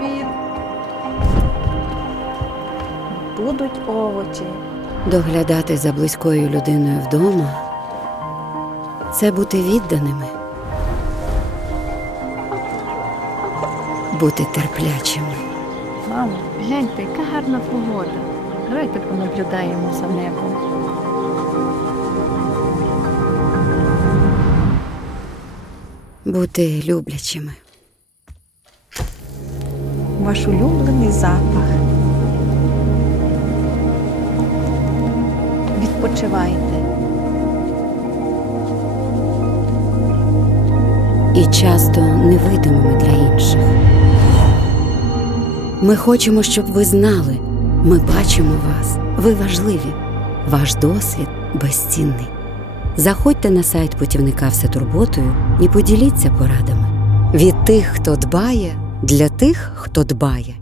обід. Будуть овочі. Доглядати за близькою людиною вдома це бути відданими, бути терплячими. Мамо, гляньте, яка гарна погода. Давайте понаблюдаємо за небом. бути люблячими. Ваш улюблений запах. Відпочивайте. і часто невидимими для інших. Ми хочемо, щоб ви знали, ми бачимо вас, ви важливі, ваш досвід безцінний. Заходьте на сайт путівника Всетурботою і поділіться порадами від тих, хто дбає, для тих, хто дбає.